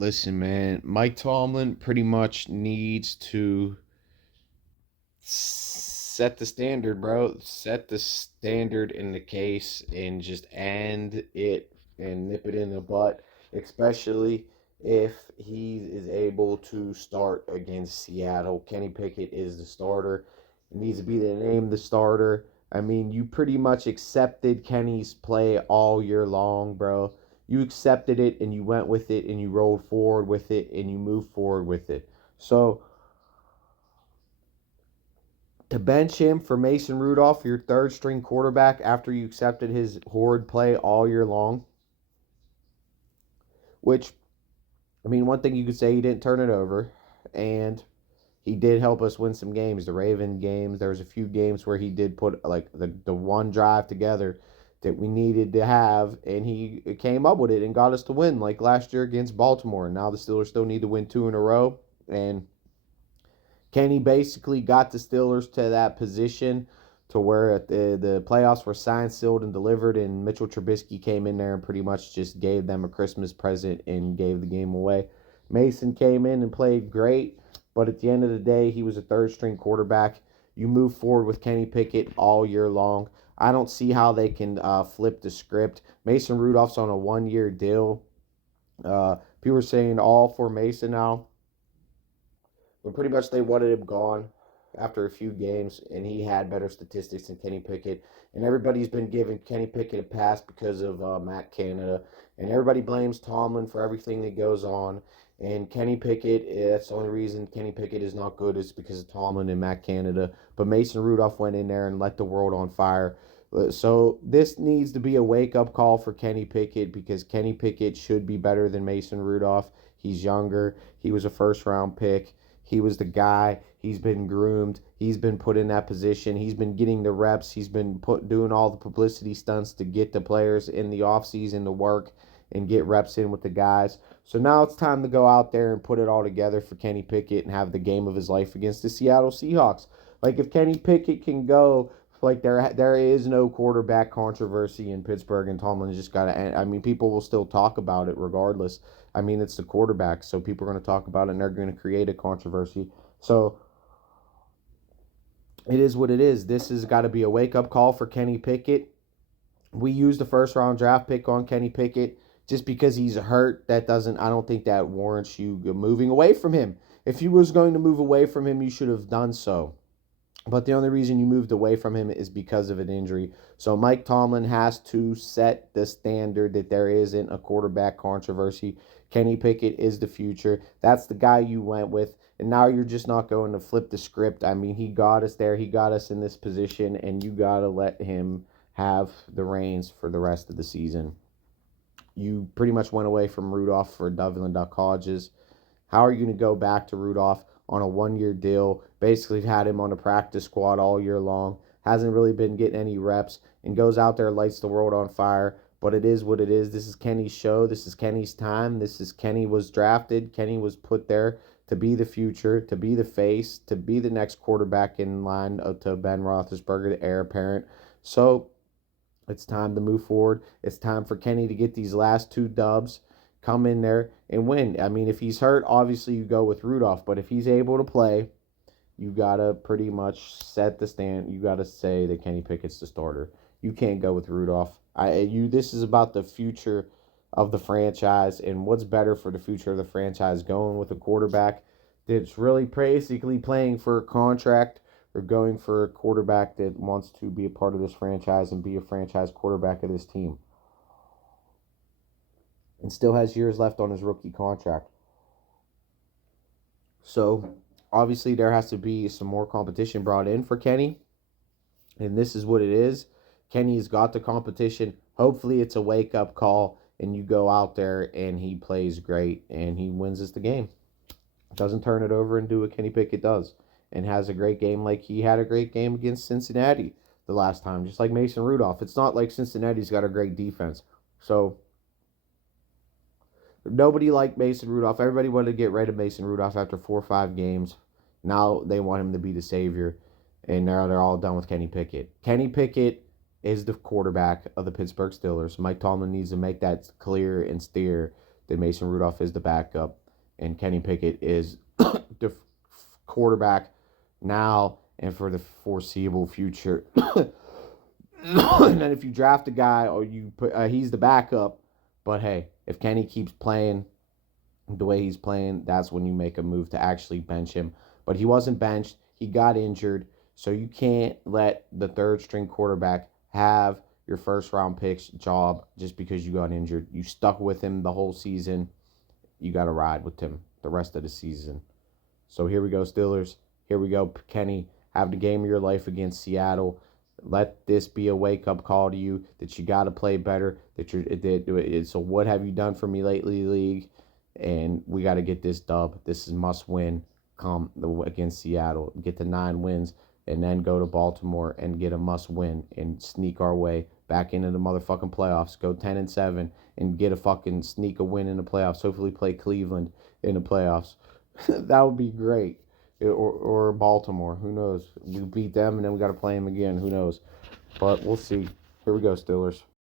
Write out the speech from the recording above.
Listen, man, Mike Tomlin pretty much needs to set the standard, bro. Set the standard in the case and just end it and nip it in the butt, especially if he is able to start against Seattle. Kenny Pickett is the starter. It needs to be the name the starter. I mean, you pretty much accepted Kenny's play all year long, bro. You accepted it and you went with it and you rolled forward with it and you moved forward with it. So to bench him for Mason Rudolph, your third string quarterback, after you accepted his horrid play all year long, which, I mean, one thing you could say, he didn't turn it over, and he did help us win some games. The Raven games, there was a few games where he did put like the one drive together that we needed to have, and he came up with it and got us to win, like last year against Baltimore. And now the Steelers still need to win two in a row, and Kenny basically got the Steelers to that position to where the playoffs were signed, sealed, and delivered, and Mitchell Trubisky came in there and pretty much just gave them a Christmas present and gave the game away. Mason came in and played great, but at the end of the day, he was a third-string quarterback. You move forward with Kenny Pickett all year long. I don't see how they can flip the script. Mason Rudolph's on a one-year deal. People are saying all for Mason now. But pretty much they wanted him gone after a few games, and he had better statistics than Kenny Pickett. And everybody's been giving Kenny Pickett a pass because of Matt Canada. And everybody blames Tomlin for everything that goes on. And Kenny Pickett, that's the only reason Kenny Pickett is not good is because of Tomlin and Matt Canada. But Mason Rudolph went in there and let the world on fire. So this needs to be a wake-up call for Kenny Pickett because Kenny Pickett should be better than Mason Rudolph. He's younger. He was a first-round pick. He was the guy. He's been groomed. He's been put in that position. He's been getting the reps. He's been doing all the publicity stunts to get the players in the offseason to work and get reps in with the guys. So now it's time to go out there and put it all together for Kenny Pickett and have the game of his life against the Seattle Seahawks. Like if Kenny Pickett can go, like there is no quarterback controversy in Pittsburgh, and Tomlin just got to. I mean, people will still talk about it regardless. I mean, it's the quarterback, so people are going to talk about it, and they're going to create a controversy. So it is what it is. This has got to be a wake up call for Kenny Pickett. We used the first round draft pick on Kenny Pickett just because he's hurt. That doesn't. I don't think that warrants you moving away from him. If you was going to move away from him, you should have done so. But the only reason you moved away from him is because of an injury. So Mike Tomlin has to set the standard that there isn't a quarterback controversy. Kenny Pickett is the future. That's the guy you went with. And now you're just not going to flip the script. I mean, he got us there. He got us in this position. And you got to let him have the reins for the rest of the season. You pretty much went away from Rudolph for Dublin Duck Hodges. How are you going to go back to Rudolph on a one-year deal? Basically had him on a practice squad all year long. Hasn't really been getting any reps and goes out there, lights the world on fire. But it is what it is. This is Kenny's show. This is Kenny's time. This is Kenny was drafted. Kenny was put there to be the future, to be the face, to be the next quarterback in line to Ben Roethlisberger, the heir apparent. So it's time to move forward. It's time for Kenny to get these last two dubs, come in there and win. I mean, if he's hurt, obviously you go with Rudolph. But if he's able to play, you got to pretty much set the stand. You got to say that Kenny Pickett's the starter. You can't go with Rudolph. This is about the future of the franchise and what's better for the future of the franchise, going with a quarterback that's really basically playing for a contract or going for a quarterback that wants to be a part of this franchise and be a franchise quarterback of this team and still has years left on his rookie contract. So obviously there has to be some more competition brought in for Kenny. And this is what it is. Kenny's got the competition. Hopefully it's a wake-up call and you go out there and he plays great and he wins us the game. Doesn't turn it over and do what Kenny Pickett does and has a great game like he had a great game against Cincinnati the last time, just like Mason Rudolph. It's not like Cincinnati's got a great defense. So nobody liked Mason Rudolph. Everybody wanted to get rid of Mason Rudolph after 4 or 5 games. Now they want him to be the savior, and now they're all done with Kenny Pickett. Kenny Pickett is the quarterback of the Pittsburgh Steelers. Mike Tomlin needs to make that clear and steer that Mason Rudolph is the backup and Kenny Pickett is the quarterback now and for the foreseeable future. And then if you draft a guy or you put he's the backup, but hey, if Kenny keeps playing the way he's playing, that's when you make a move to actually bench him. But he wasn't benched. He got injured. So you can't let the third string quarterback have your first round pick's job just because you got injured. You stuck with him the whole season. You got to ride with him the rest of the season. So here we go, Steelers. Here we go, Kenny. Have the game of your life against Seattle. Let this be a wake-up call to you that you got to play better. So what have you done for me lately, league? And we got to get this dub. This is must-win come against Seattle. Get the 9 wins and then go to Baltimore and get a must-win and sneak our way back into the motherfucking playoffs. Go 10-7 and get a fucking sneak a win in the playoffs. Hopefully play Cleveland in the playoffs. That would be great. Or Baltimore. Who knows? We beat them and then we got to play them again. Who knows? But we'll see. Here we go, Steelers.